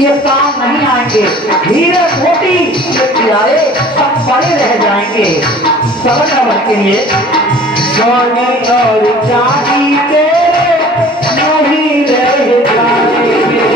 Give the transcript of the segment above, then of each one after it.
ये काम नहीं आएंगे। हीरे मोती ये प्यारे सब बड़े रह जाएंगे। समझ समझ के लिए सोने और चांदी तेरे नहीं रह जाएंगे।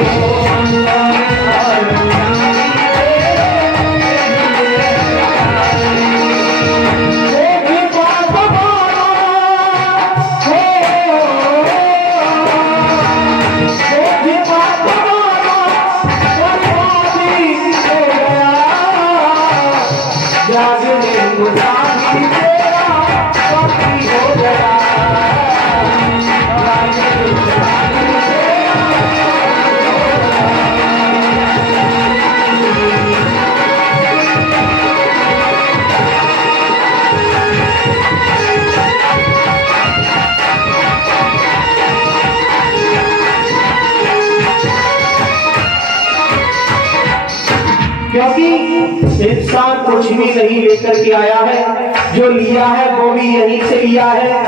क्योंकि इंसान कुछ भी नहीं लेकर के आया है, जो लिया है वो भी यहीं से लिया है।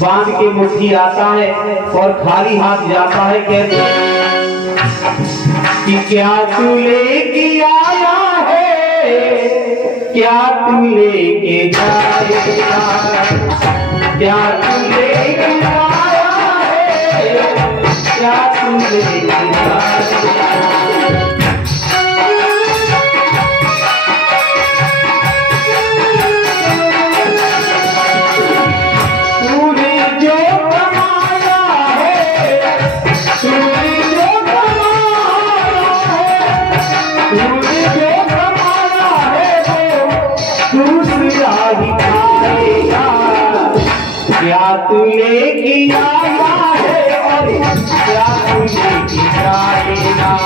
बांध के मुट्ठी आता है और खाली हाथ जाता है। कहते कि क्या तू लेके आया है, क्या तू लेके जाएगा, क्या तू लेके आया है, क्या तू लेके जाएगा। क्या तू लेके आया है और क्या तू लेके जाएगा।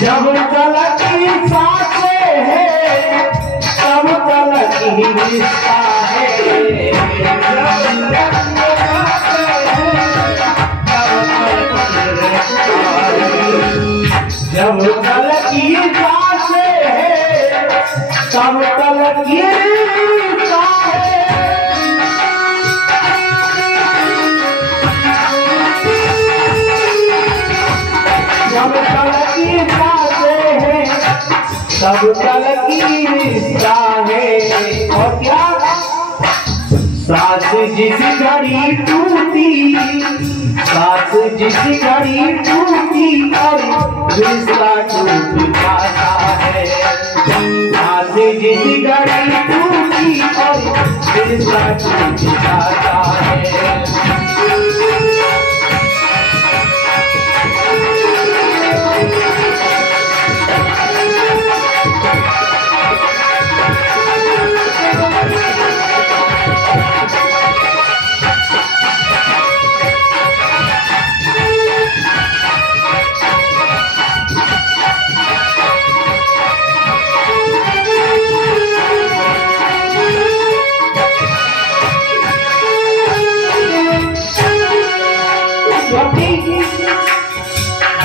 जब तलक की सांसें हैं तब तलक ही रिश्ता है। जब तलक की सांसें हैं तब तलक ही रिश्ता है। जब तलक की सब तलक की रिश्ता है। और क्या सास जिस घड़ी टूटी, सास जिस घड़ी टूटी और रिश्ता टूट जाता है। सास जिस घड़ी टूटी और रिश्ता टूट जाता है।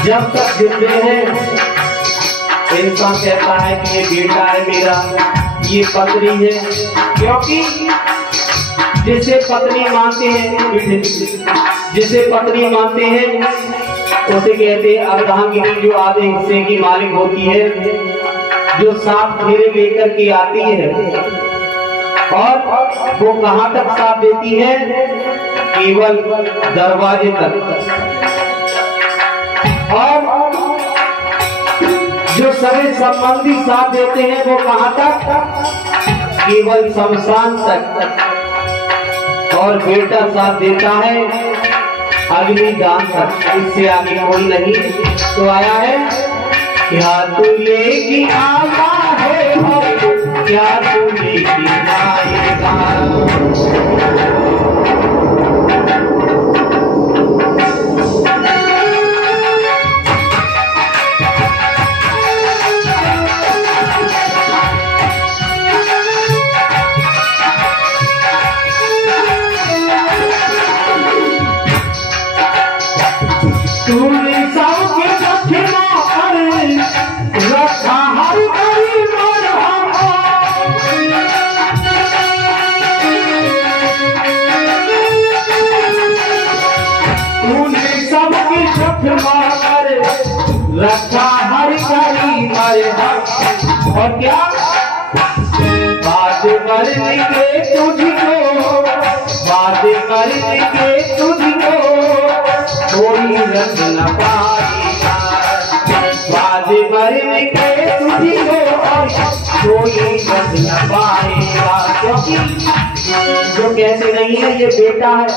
जब तक जिंदे हैं इंसान कहता है कि ये बेटा है मेरा, ये पत्नी है। क्योंकि जिसे पत्नी मानते हैं, जिसे पत्नी मानते हैं उसे कहते हैं अर्धांगिनी, जो आधे हिस्से की मालिक होती है, जो साथ फेरे लेकर के आती है। और वो कहाँ तक साथ देती है? केवल दरवाजे तक। और जो सभी संबंधी साथ देते हैं वो कहाँ तक? केवल शमशान तक। और बेटा साथ देता है अग्निदान तक, इससे आगे कोई नहीं। तो आया है क्या तू लेके आया है और क्या तू लेके आएगा। रक्षा हरि करी मरहम। और क्या बात करने के तुझको, बात करने के तुझको कोई रंग न पाएगा, बात करने के तुझको कोई रंग न पाएगा। क्योंकि जो कहते नहीं है ये बेटा है,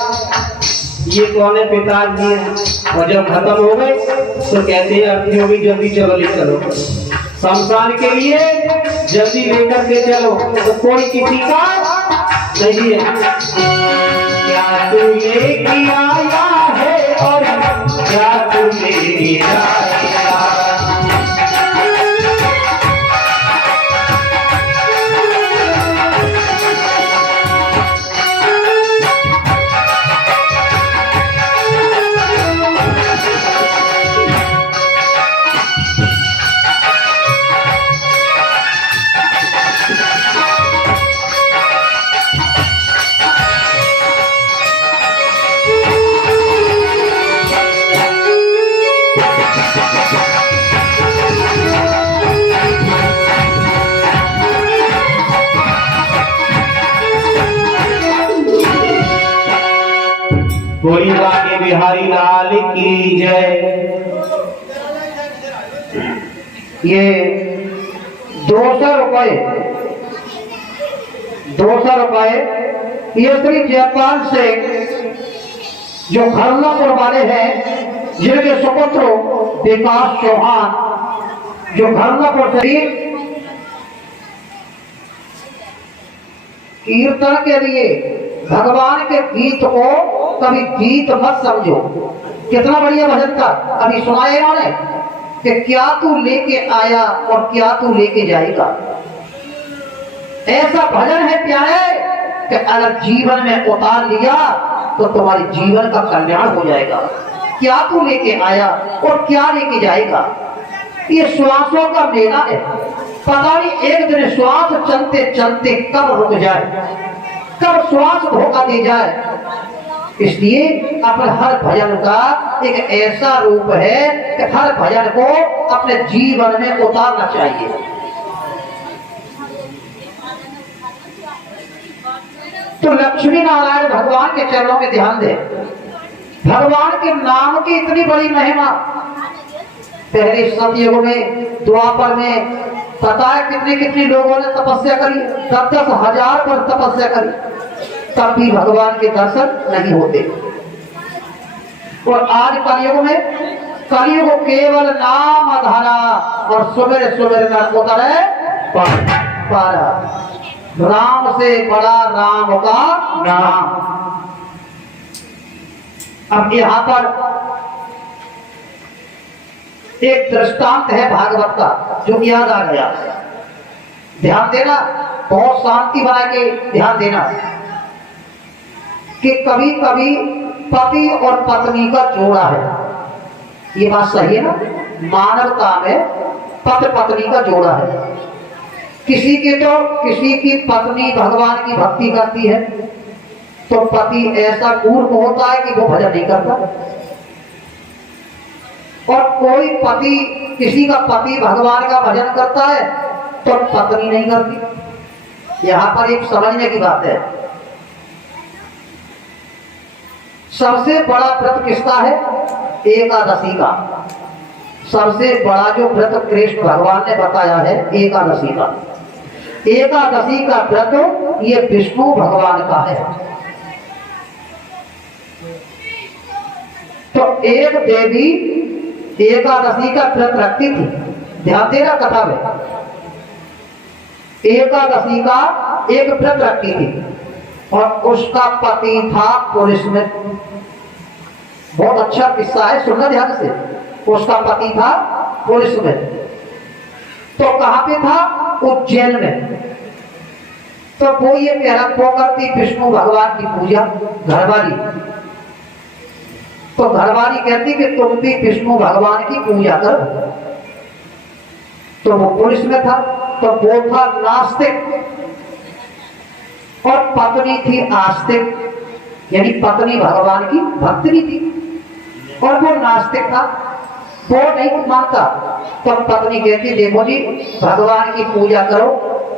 ये कौन है, पिताजी है, और जब खत्म हो गए तो कहते हैं अर्थियों भी जल्दी चलो ले चलो शमशान के लिए, जल्दी लेकर के चलो, तो कोई किसी का नहीं है। क्या तू लेके आया है और क्या तू लेके जाएगा। कोई बाके बिहारी लाल की जय। ये 200 रुपए, 200 रुपए ये श्री जयपाल से जो घरनापुर वाले हैं, जिनके सुपुत्र विकास चौहान जो घरनापुर से कीर्तन के लिए भगवान के गीत को कभी गीत मत समझो। कितना बढ़िया भजन था, अभी सुनाया इन्होंने कि क्या तू लेके आया और क्या तू लेके जाएगा। ऐसा भजन है प्यारे कि अगर जीवन में उतार लिया तो तुम्हारे जीवन का कल्याण हो जाएगा। क्या तू लेके आया और क्या लेके जाएगा, ये श्वासों का मेला है। पता नहीं एक दिन श्वास चलते चलते कब रुक जाए, कब श्वास धोखा दे जाए। इसलिए अपने हर भजन का एक ऐसा रूप है कि हर भजन को अपने जीवन में उतारना चाहिए। तो लक्ष्मी नारायण भगवान के चरणों में ध्यान दे। भगवान के नाम की इतनी बड़ी महिमा, पहले सतयुग में, द्वापर में पता है कितने कितने लोगों ने तपस्या करी, 10-10 हजार पर तपस्या करी, तब भी भगवान के दर्शन नहीं होते। और आज कलयुग में, कलयुग केवल नाम धारा और सुमिर सुमिर न उतरे पारा। राम से बड़ा राम का नाम। अब यहाँ पर एक दृष्टांत है भागवत का जो याद आ गया, ध्यान देना, बहुत शांति बना के ध्यान देना कि कभी कभी पति और पत्नी का जोड़ा है। ये बात सही है ना, मानवता में पति पत्नी का जोड़ा है। किसी की पत्नी भगवान की भक्ति करती है तो पति ऐसा मूर्ख होता है कि वो भजन नहीं करता, और कोई पति, किसी का पति भगवान का भजन करता है तो पत्नी नहीं करती। यहाँ पर एक समझने की बात है, सबसे बड़ा व्रत किसका है, एकादशी का। सबसे बड़ा जो व्रत कृष्ण भगवान ने बताया है एकादशी का। एकादशी का व्रत ये विष्णु भगवान का है। तो एक देवी एकादशी का व्रत रखती थी, ध्यान देना कथा में, एकादशी का एक व्रत रखती थी और उसका पति था पुलिस में। बहुत अच्छा किस्सा है, सुनना ध्यान से। उसका पति था पुलिस में, तो कहां पे था, उज्जैन में। तो वो ये वो करती विष्णु भगवान की पूजा, घरवाली। तो घरवाली कहती कि तुम भी विष्णु भगवान की पूजा करो। तो वो पुलिस में था, तो वो था नास्तिक और पत्नी थी आस्तिक, यानी पत्नी भगवान की भक्त भी थी और वो नास्तिक था। वो नहीं मानता। तो पत्नी कहती देखो जी, भगवान की पूजा करो,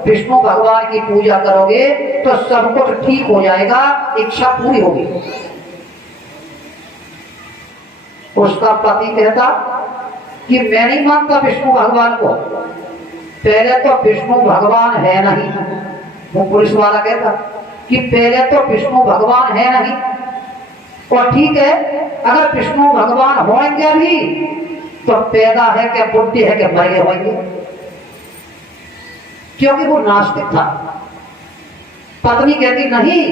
विष्णु भगवान की पूजा करोगे तो सब कुछ ठीक हो जाएगा, इच्छा पूरी होगी। उसका पति कहता कि मैं नहीं मानता विष्णु भगवान को, पहले तो विष्णु भगवान है नहीं। वो पुलिस वाला कहता कि पहले तो विष्णु भगवान है नहीं, और ठीक है अगर विष्णु भगवान होंगे भी तो पैदा है क्या, बुद्धि है क्या, मर गए होंगे, क्योंकि वो नास्तिक था। पत्नी कहती नहीं,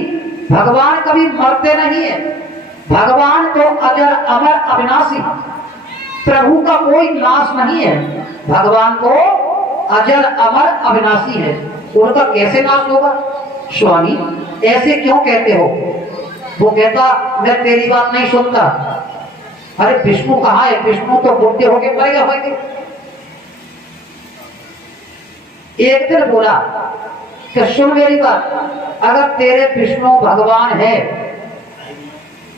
भगवान कभी मरते नहीं है, भगवान तो अजर अमर अविनाशी, प्रभु का कोई नाश नहीं है, भगवान को अजर अमर अविनाशी है, उनका कैसे नाश होगा। स्वामी ऐसे क्यों कहते हो। वो कहता मैं तेरी बात नहीं सुनता। अरे विष्णु कहाँ है, विष्णु तो बुद्धि होके मर गए होंगे। एक दिन बोला कि सुन मेरी बात, अगर तेरे विष्णु भगवान है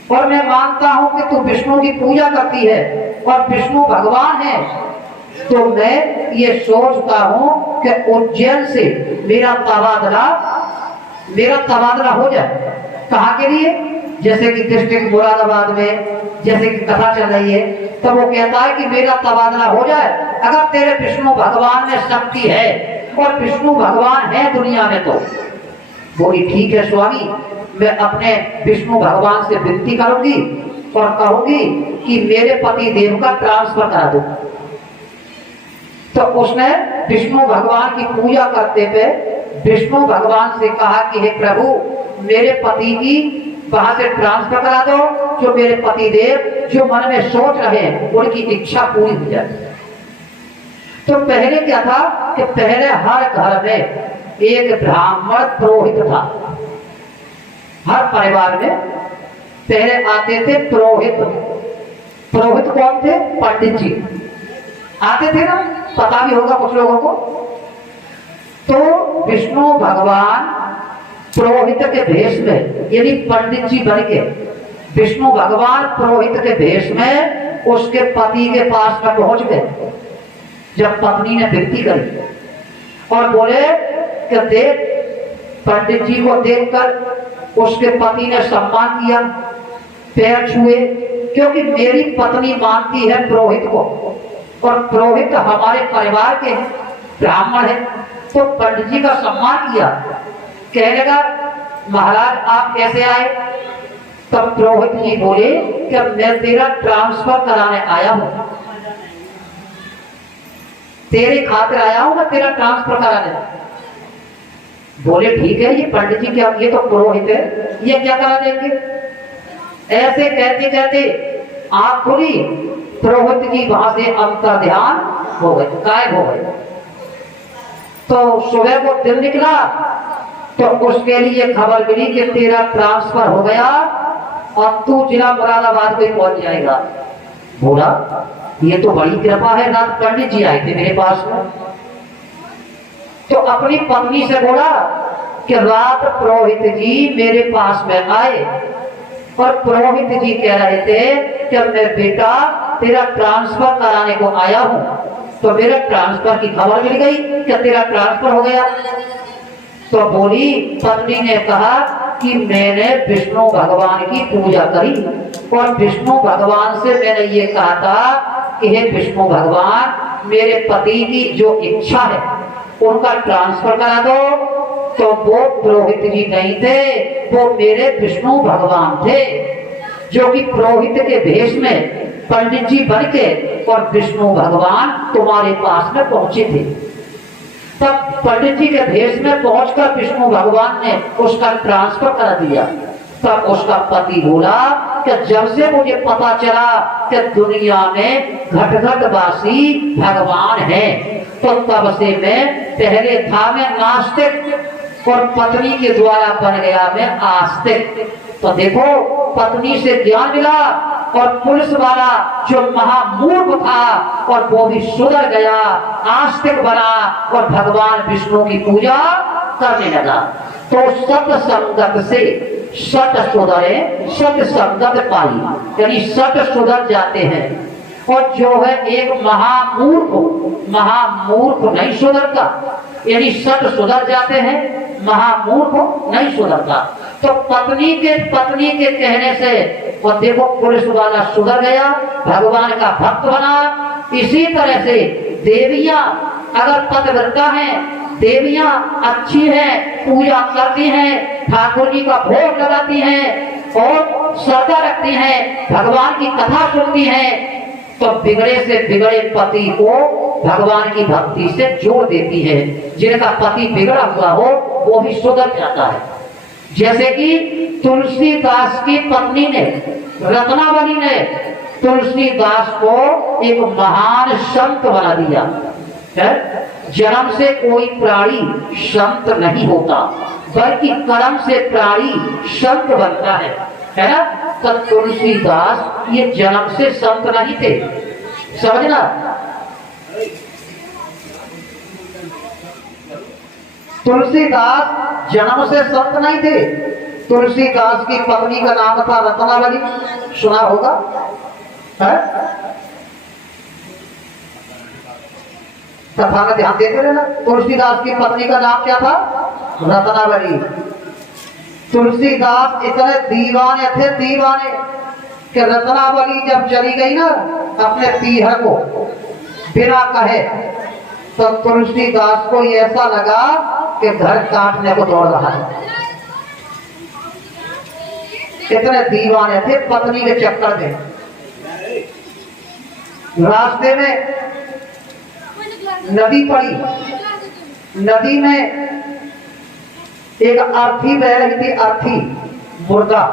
और मैं मानता हूं कि तू विष्णु की पूजा करती है और विष्णु भगवान है, तो मैं ये सोचता हूं कि उज्जैन से मेरा तबादला हो जाए। कहाँ के लिए, जैसे कि डिस्ट्रिक्ट मुरादाबाद में जैसे कि कथा चल रही है, तो वो कहता है कि मेरा तबादला हो जाए अगर तेरे विष्णु भगवान में शक्ति है और विष्णु भगवान है दुनिया में। तो बोली ठीक है स्वामी, मैं अपने विष्णु भगवान से विनती करूंगी और कहूंगी कि मेरे पति देव का ट्रांसफर करा दो। तो उसने विष्णु भगवान की पूजा करते पे विष्णु भगवान से कहा कि हे प्रभु, मेरे पति की वहां से ट्रांसफर करा दो, जो मेरे पति देव जो मन में सोच रहे हैं उनकी इच्छा पूरी हो जाए। तो पहले क्या था कि पहले हर घर में एक ब्राह्मण पुरोहित था। हर परिवार में पहले आते थे पुरोहित। पुरोहित कौन थे, पंडित जी आते थे ना, पता भी होगा कुछ लोगों को। तो विष्णु भगवान पुरोहित के भेष में, यानी पंडित जी बन के विष्णु भगवान पुरोहित के भेष में उसके पति के पास में पहुंच गए। जब पत्नी ने विनती करी और बोले कि देख, पंडित जी को देखकर उसके पति ने सम्मान किया, पैर छुए, क्योंकि मेरी पत्नी मानती है पुरोहित को और पुरोहित हमारे परिवार के ब्राह्मण है। तो पंडित जी का सम्मान किया। कहने लगा महाराज आप कैसे आए। तब पुरोहित जी बोले कि मैं तेरा ट्रांसफर कराने आया हूं, तेरे खातिर आया हूं मैं तेरा ट्रांसफर कराने। बोले ठीक है, ये पंडित जी क्या, ये तो पुरोहित है, ये क्या करा देंगे। ऐसे कहते कहते आंख खुली, पुरोहित जी वहां से अंतर ध्यान हो गए, गायब हो गए। तो सुबह को दिन निकला तो उसके लिए खबर मिली कि तेरा ट्रांसफर हो गया और तू जिला मुरादाबाद को ही पहुंच जाएगा। बोला ये तो बड़ी कृपा है, रात पंडित जी आए थे मेरे पास में। तो अपनी पत्नी से बोला कि रात पुरोहित जी मेरे पास में आए और पुरोहित जी कह रहे थे कि मैं बेटा तेरा ट्रांसफर कराने को आया हूं। तो मेरे ट्रांसफर की खबर मिल गई कि तेरा ट्रांसफर हो गया। तो बोली पत्नी ने कहा कि मैंने विष्णु भगवान की पूजा करी और विष्णु भगवान से मैंने ये कहा था कि हे विष्णु भगवान, मेरे पति की जो इच्छा है उनका ट्रांसफर करा दो। तो वो पुरोहित जी नहीं थे, वो मेरे विष्णु भगवान थे, जो कि पुरोहित के भेष में पंडित जी बन के और विष्णु भगवान तुम्हारे पास में पहुंचे थे। तब पंडित जी के भेष में पहुंचकर विष्णु भगवान ने उसका ट्रांसफर कर दिया। तब उसका पति बोला कि जब से मुझे पता चला कि दुनिया में घट घट वासी भगवान है, तो तब से मैं पहले था मैं नास्तिक और पत्नी के द्वारा बन गया मैं आस्तिक। तो देखो पत्नी से ज्ञान मिला और पुलिस वाला जो महामूर्ख था और वो भी सुधर गया, आस्तिक बना और भगवान विष्णु की पूजा करने लगा। तो सत संगत से सत सुधरे, सत संगत पाई, यानी सत सुधर जाते हैं और जो है एक महामूर्ख नहीं सुधरता, यानी सट सुधर जाते हैं, महामूर्ख नहीं सुधरता। तो पत्नी के कहने से वो देखो पुलिस वाला सुधर गया, भगवान का भक्त बना। इसी तरह से देवियां अगर पतिव्रता है, देवियां अच्छी हैं, पूजा करती हैं, ठाकुर जी का भोग लगाती हैं और श्रद्धा रखती हैं, भगवान की कथा सुनती हैं, तो बिगड़े से बिगड़े पति को भगवान की भक्ति से जोड़ देती है। जिनका पति बिगड़ा हुआ हो वो भी सुधर जाता है। जैसे कि तुलसीदास की पत्नी ने, रत्नावली ने तुलसीदास को एक महान संत बना दिया है। जन्म से कोई प्राणी संत नहीं होता, बल्कि कर्म से प्राणी संत बनता है ना। तो तुलसीदास ये जन्म से संत नहीं थे, समझना। तुलसीदास जन्म से संत नहीं थे। तुलसीदास की पत्नी का नाम था रत्नावली, सुना होगा है? कथा में ध्यान देते रहना। तुलसीदास की पत्नी का नाम क्या था? रत्नावली। तुलसीदास इतने दीवाने थे, दीवाने, कि रत्नावली जब चली गई ना अपने पीहर को बिना कहे, तो तुलसीदास को ऐसा लगा कि घर काटने को दौड़ रहा है। इतने दीवाने थे पत्नी के चक्कर में। रास्ते में नदी पड़ी, नदी में एक अर्थी बह रही थी, अर्थी मुर्दा।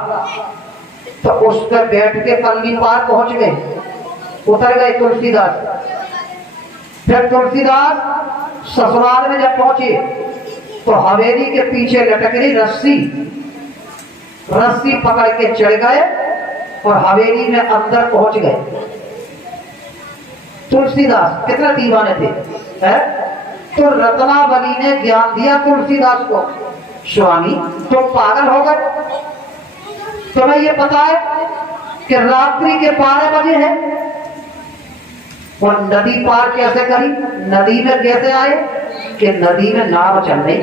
तो उस पर बैठ के पल्ली पार पहुंच गए, उतर गए तुलसीदास। फिर तुलसीदास ससुराल में जब पहुंचे तो हवेली के पीछे लटक रही रस्सी, रस्सी पकड़ के चढ़ गए और हवेली में अंदर पहुंच गए। तुलसीदास कितने दीवाने थे है? तो रत्नावली ने ज्ञान दिया तुलसीदास को, स्वामी तुम पागल हो गए, तुम्हें ये पता है कि रात्रि के 12 बजे है, और नदी पार कैसे करी, नदी में कैसे आए, कि नदी में नाव चल रही।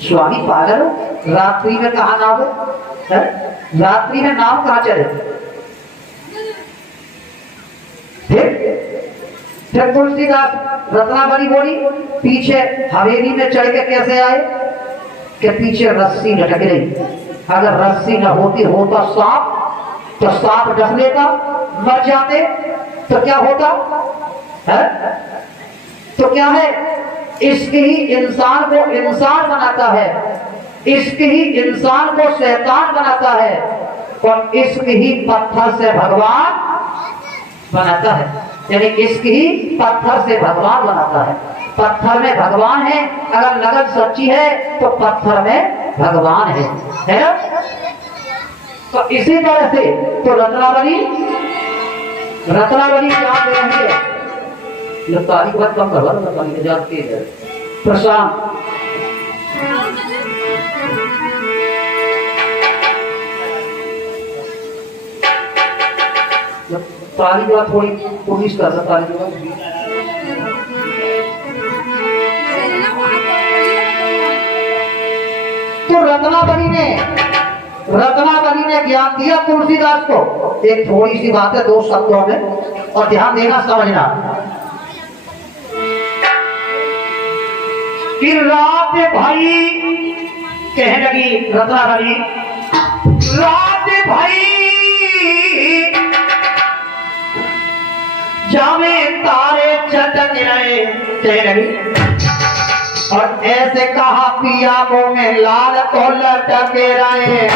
स्वामी पागल हो, रात्रि में कहा नाव है? रात्रि में नाव कहां चले? फिर तुलसीदास, रत्नावली बोली पीछे हवेली में चढ़ के कैसे आए, कि पीछे रस्सी लटक रही। अगर रस्सी न होती होता सांप, तो सांप डस लेता, मर जाते, तो क्या होता है? तो क्या है, इश्क ही इंसान को इंसान बनाता है, इश्क ही इंसान को शैतान बनाता है, और इश्क ही पत्थर से भगवान बनाता है। यानी इश्क ही पत्थर से भगवान बनाता है। पत्थर में भगवान है, अगर लगन सच्ची है तो पत्थर में भगवान है ना। तो इसी तरह से तो रत्नावली क्या दे रही है, तारीख बहुत कम करवा, तारीख जाती है प्रशांत। तारीख थोड़ी कोशिश कर सकता है। तो रत्नावली ने ज्ञान दिया तुलसीदास को। एक थोड़ी सी बात है 2 शब्दों में, और ध्यान देना, समझना। कि रात भाई कहने लगी रत्नावली, रात भाई जामे तारे चटक रहे, कहने लगी। और ऐसे कहा पिया मुंह में लाल तो लटके रहे।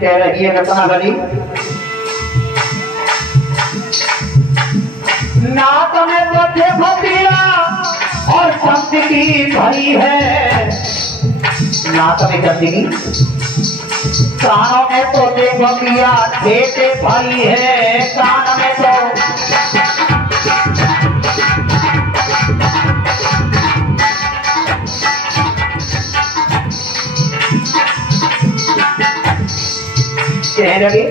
कह रही है रत्नावली, नाक में तो देखो पिया और गंदगी भरी है, नाक में गंदगी, कानों में तो देखो पिया ढेटे भरी है, कान में तो कहने लगे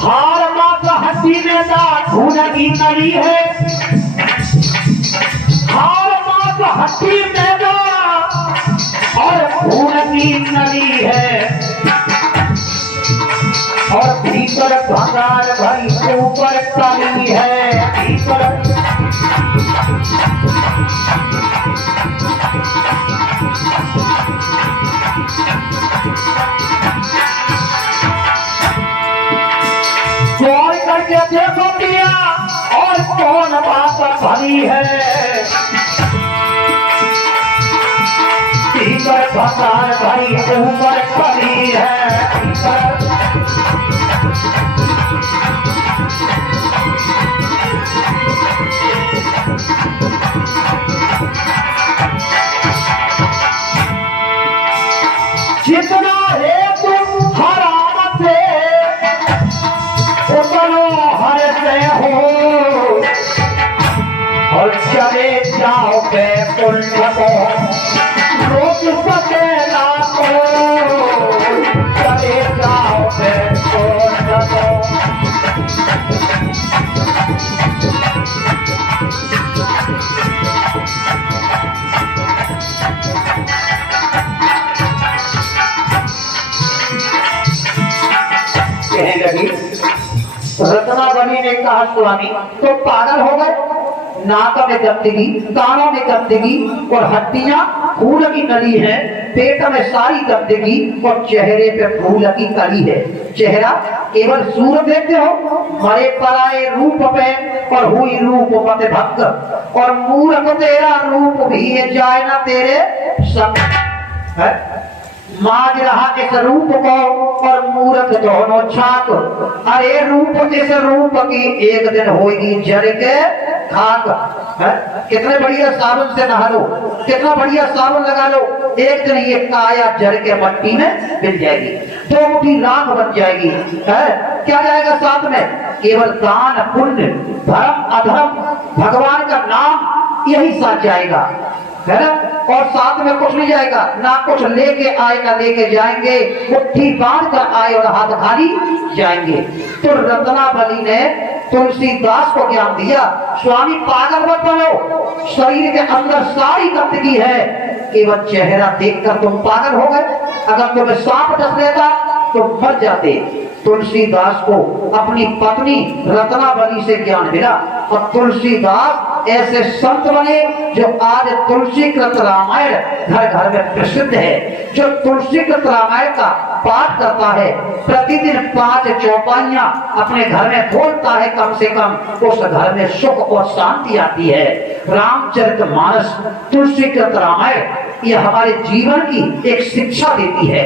हार माता हड्डी में दांत खून की नली है, हार माता हड्डी में दांत और खून की नली है, और भीतर भंगार भरी ऊपर कली है, भीतर जोड़ करके देखो दिया और कौन बात भरी है, भीतर भंगार भरी ऊपर कली है, जितना है तुम हराम से उतनो हर से हो, और चले जाओ के पुण्य को रोक सके ना को, चले जाओ के पुण्य को। कहने लगी रत्नावली ने कहा स्वामी तो पागल हो गए, नाक में गंदगी, कानों में गंदगी और हड्डियां फूल की नली है, पेट में सारी गंदगी और चेहरे पे फूल की कली है। चेहरा केवल सूरत देखते हो, मरे पराए रूप पे और हुई रूप मत भंग, और मूर्ख तेरा रूप भी ये जाए ना तेरे संग है। माज रहा इस रूप को और मूर्ख दोनों छाक, अरे रूप इस रूप की एक दिन होगी जर के खाक है। कितने बढ़िया साबुन से नहा लो, कितना बढ़िया साबुन लगा लो, एक दिन ये काया जर के मट्टी में मिल जाएगी, दो मुट्ठी राख बन जाएगी है। क्या जाएगा साथ में? केवल दान पुण्य धर्म अधर्म भगवान का नाम यही साथ जाएगा है ना, और साथ में कुछ नहीं जाएगा, ना कुछ लेके आए ना लेके जाएंगे, मुट्ठी बांध कर आए और हाथ खाली जाएंगे। तो रत्नावली ने तुलसीदास को ज्ञान दिया, स्वामी पागल मत बनो, शरीर के अंदर सारी गंदगी है, केवल चेहरा देखकर तुम पागल हो गए, अगर तुम्हें सांप डस लेता तो मर जाते। तुलसीदास को अपनी पत्नी रत्नावली से ज्ञान मिला और तुलसीदास ऐसे संत बने जो आज तुलसी कृत रामायण घर घर में प्रसिद्ध है। जो तुलसी कृत रामायण का पाठ करता है, प्रतिदिन 5 चौपाइयां अपने घर में बोलता है, कम से कम उस घर में सुख और शांति आती है। रामचरितमानस तुलसी कृत रामायण ये हमारे जीवन की एक शिक्षा देती है,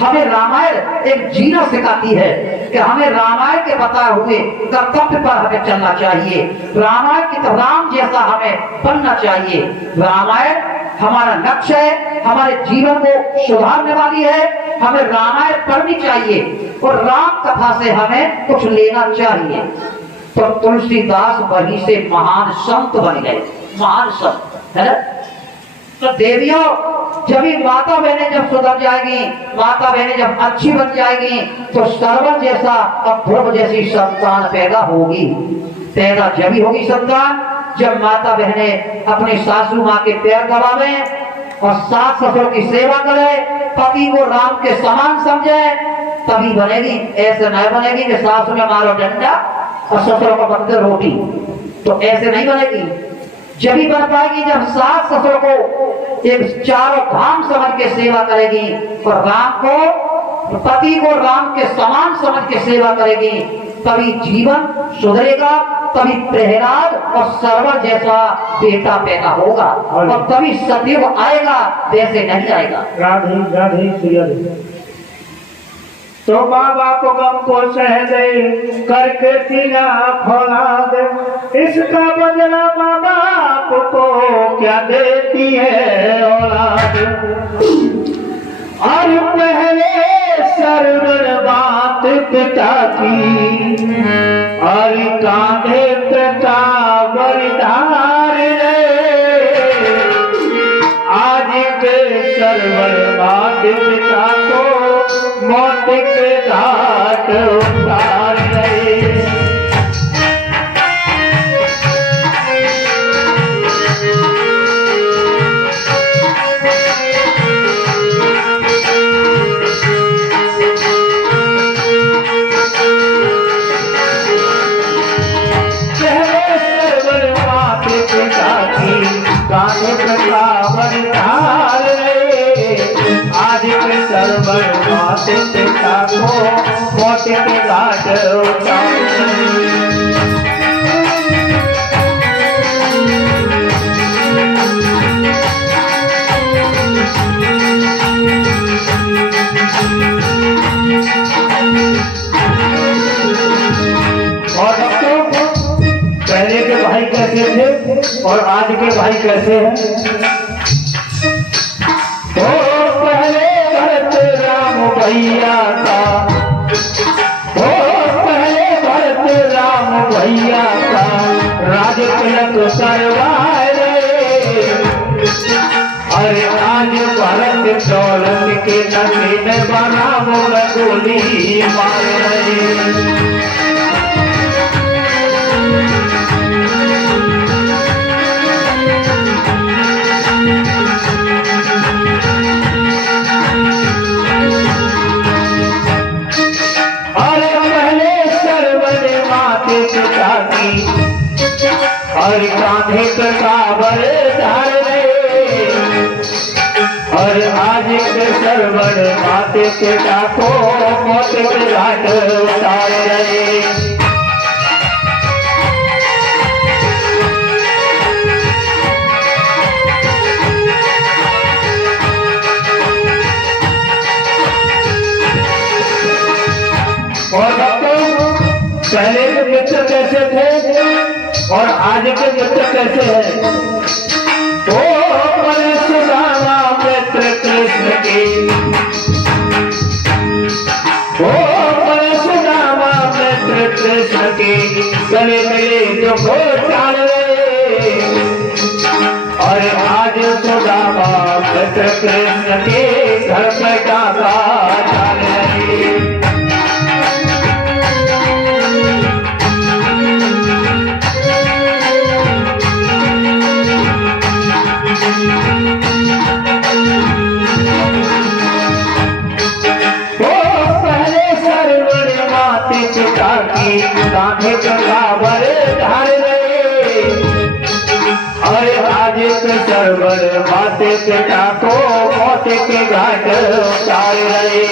हमें रामायण एक जीना सिखाती है कि हमें रामायण के बताए हुए कर्तव्य पर हमें चलना चाहिए, रामायण की तरह राम जैसा हमें बनना चाहिए। रामायण हमारा लक्ष्य है, हमारे जीवन को सुधारने वाली है, हमें रामायण पढ़नी चाहिए और राम कथा से हमें कुछ लेना चाहिए। तो तुलसीदास वहीं से महान संत बन गए, महान संत है ना। तो देवियों जब माता बहनें जब सुधर जाएगी, माता बहनें जब अच्छी बन जाएगी, तो सरवर जैसा और ध्रुव जैसी संतान पैदा होगी। पैदा जब होगी संतान जब माता बहनें अपनी सासू माँ के पैर दबावे और सास ससुर की सेवा करे, पति को राम के समान समझे, तभी बनेगी। ऐसे नहीं बनेगी कि सासू में मारो डंडा और ससुर को बंदे रोटी, तो ऐसे नहीं बनेगी। जब ही बन पाएगी जब सास ससुर को एक चारों धाम समझ के सेवा करेगी और राम को, पति को राम के समान समझ के सेवा करेगी, तभी जीवन सुधरेगा, तभी प्रहलाद और सरवर जैसा बेटा पैदा होगा और तभी सतयुग आएगा, वैसे नहीं आएगा। राधे राधे सिया तो माँ बाप गम को सह दे करके सीना खोला दे, इसका बदला माँ बाप को क्या देती है औलाद। और पहले सरवर बात पिता की और कांधे पिता बरदार आज के सरवर बात पिता को मौत के घाट उतार रहे। कान्हे प्रतावर धार रहे। आज के सरवर माते पिता को मौत के घाट उतार रहे। और पहले के भाई कैसे थे और आज के भाई कैसे हैं? तो पहले भरत राम भैया का, तो पहले भरत राम भैया का राज तिलक करवाए रहे। अरे आज भरत दौलत के नसीब बना में गोली मार रहे। और कान्हे प्रतावर धार रहे। और आज के सरवर माते पिता को मौत के घाट उतार रहे। और पहले के मित्र कैसे थे और आज के मित्र कैसे हैं? तो सुदामा मित्र कृष्ण की, ओ सुदामा मित्र कृष्ण की गले मिले जो चाल रहे। और आज सुदामा मित्र कृष्ण के घर पर डाका डाल रहे। कान्हे प्रतावर धार रहे। और आज के सरवर माते पिता को मौत के घाट उतार रहे।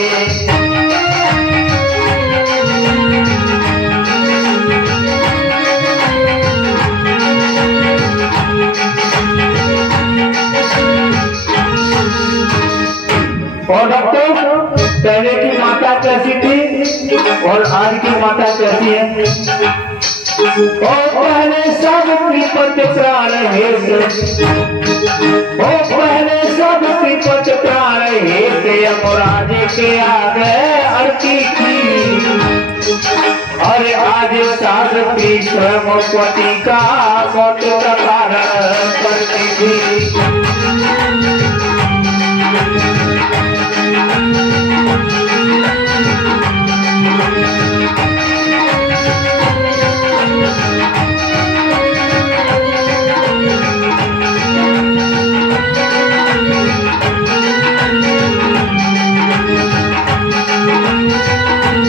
और डॉक्टर पहले की माता कैसी थी और आज की माता कैसी है? और पहले सब कृपत प्राण हेत, और पहले सब कृपत प्राण हेत यमराज के आगे आरती की। और आज सावित्री स्वयं पति का मौत का कारण